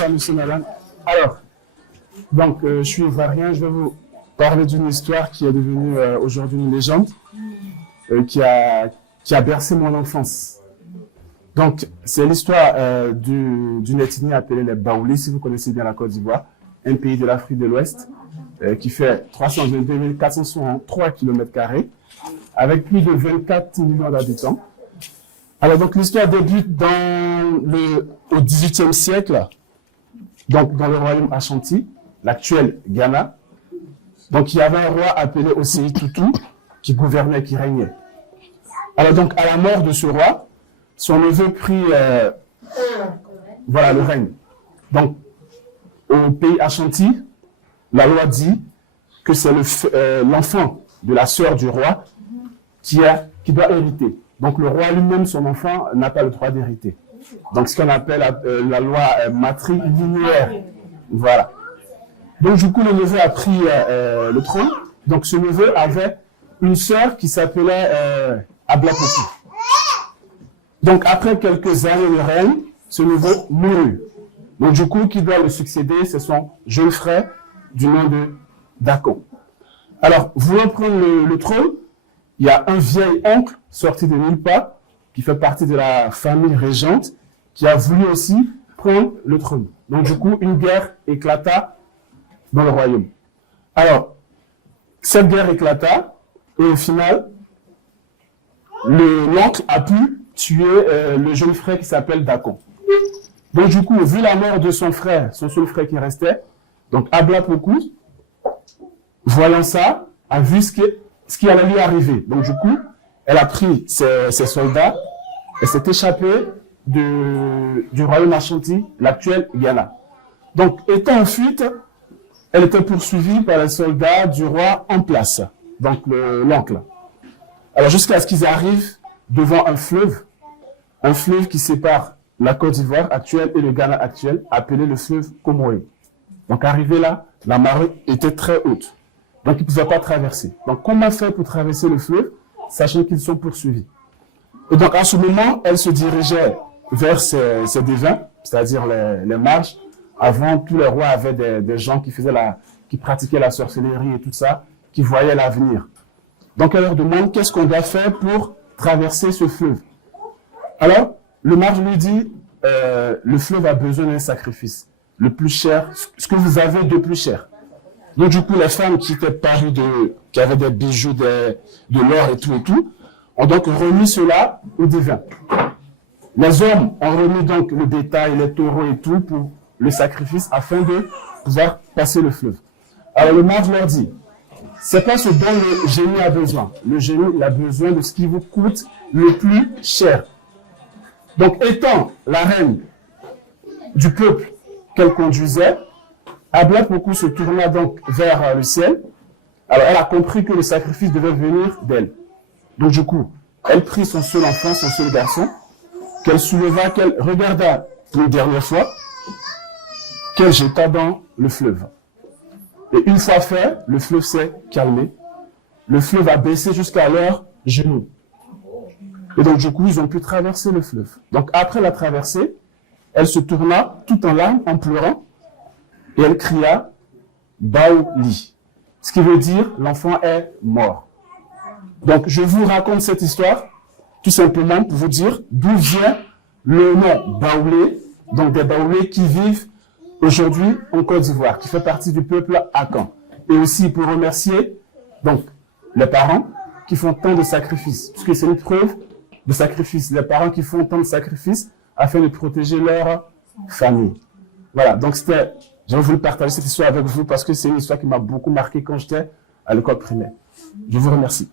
bonsoir, monsieur, madame. Alors, donc, je suis ivoirien, je vais vous parler d'une histoire qui est devenue aujourd'hui une légende, qui a bercé mon enfance. Donc, c'est l'histoire d'une ethnie appelée les Baoulés, si vous connaissez bien la Côte d'Ivoire, un pays de l'Afrique de l'Ouest, qui fait 322 463 km², avec plus de 24 millions d'habitants. Alors, donc, l'histoire débute au XVIIIe siècle, donc dans le royaume Ashanti, l'actuel Ghana. Donc, il y avait un roi appelé Osei Tutu qui gouvernait, qui régnait. Alors, donc, à la mort de ce roi, son neveu prit le règne. Donc, au pays Ashanti, la loi dit que c'est l'enfant de la sœur du roi qui doit hériter. Donc, le roi lui-même, son enfant, n'a pas le droit d'hériter. Donc, ce qu'on appelle la loi matrilinéaire. Voilà. Donc, du coup, le neveu a pris le trône. Donc, ce neveu avait une sœur qui s'appelait Ablapoku. Donc, après quelques années de règne, ce neveu mourut. Donc, du coup, qui doit le succéder, c'est son jeune frère du nom de Dakon. Alors, voulant prendre le trône, il y a un vieil oncle sorti de nulle part, qui fait partie de la famille régente, qui a voulu aussi prendre le trône. Donc, du coup, une guerre éclata dans le royaume. Alors, cette guerre éclata, et au final, l'oncle a pu tuer le jeune frère qui s'appelle Dakon. Donc, du coup, vu la mort de son frère, son seul frère qui restait, donc Ablapoku, voyant ça, a vu ce qui allait lui arriver. Donc, du coup, elle a pris ses soldats et s'est échappée du royaume Ashanti, l'actuel Ghana. Donc, étant en fuite, elle était poursuivie par les soldats du roi en place, donc l'oncle. Alors, jusqu'à ce qu'ils arrivent devant un fleuve qui sépare la Côte d'Ivoire actuelle et le Ghana actuel, appelé le fleuve Comoé. Donc, arrivé là, la marée était très haute. Donc, ils ne pouvaient pas traverser. Donc, comment faire pour traverser le fleuve, sachant qu'ils sont poursuivis? Et donc, à ce moment, elle se dirigeait vers ces devins, c'est-à-dire les mages. Avant, tous les rois avaient des gens qui pratiquaient la sorcellerie et tout ça, qui voyaient l'avenir. Donc, elle leur demande qu'est-ce qu'on doit faire pour traverser ce fleuve. Alors, le mage lui dit, le fleuve a besoin d'un sacrifice, le plus cher, ce que vous avez de plus cher. Donc, du coup, les femmes qui étaient parues qui avaient des bijoux, de l'or et tout, ont donc remis cela aux divins. Les hommes ont remis donc le bétail, les taureaux et tout pour le sacrifice afin de pouvoir passer le fleuve. Alors, le mage leur dit, c'est pas ce dont le génie a besoin. Le génie, il a besoin de ce qui vous coûte le plus cher. Donc, étant la reine du peuple qu'elle conduisait, Ablapoku se tourna donc vers le ciel. Alors, elle a compris que le sacrifice devait venir d'elle. Donc, du coup, elle prit son seul enfant, son seul garçon, qu'elle souleva, qu'elle regarda pour une dernière fois, qu'elle jeta dans le fleuve. Et une fois fait, le fleuve s'est calmé. Le fleuve a baissé jusqu'à leurs genoux. Et donc, du coup, ils ont pu traverser le fleuve. Donc, après la traversée, elle se tourna tout en larmes, en pleurant, et elle cria « Baouli », ce qui veut dire « l'enfant est mort ». Donc, je vous raconte cette histoire, tout simplement pour vous dire d'où vient le nom Baoulé, donc des Baoulés qui vivent aujourd'hui en Côte d'Ivoire, qui fait partie du peuple Akan. Et aussi pour remercier donc les parents qui font tant de sacrifices, puisque c'est une preuve de sacrifice. Les parents qui font tant de sacrifices afin de protéger leur famille. Voilà, donc j'ai voulu partager cette histoire avec vous parce que c'est une histoire qui m'a beaucoup marqué quand j'étais à l'école primaire. Je vous remercie.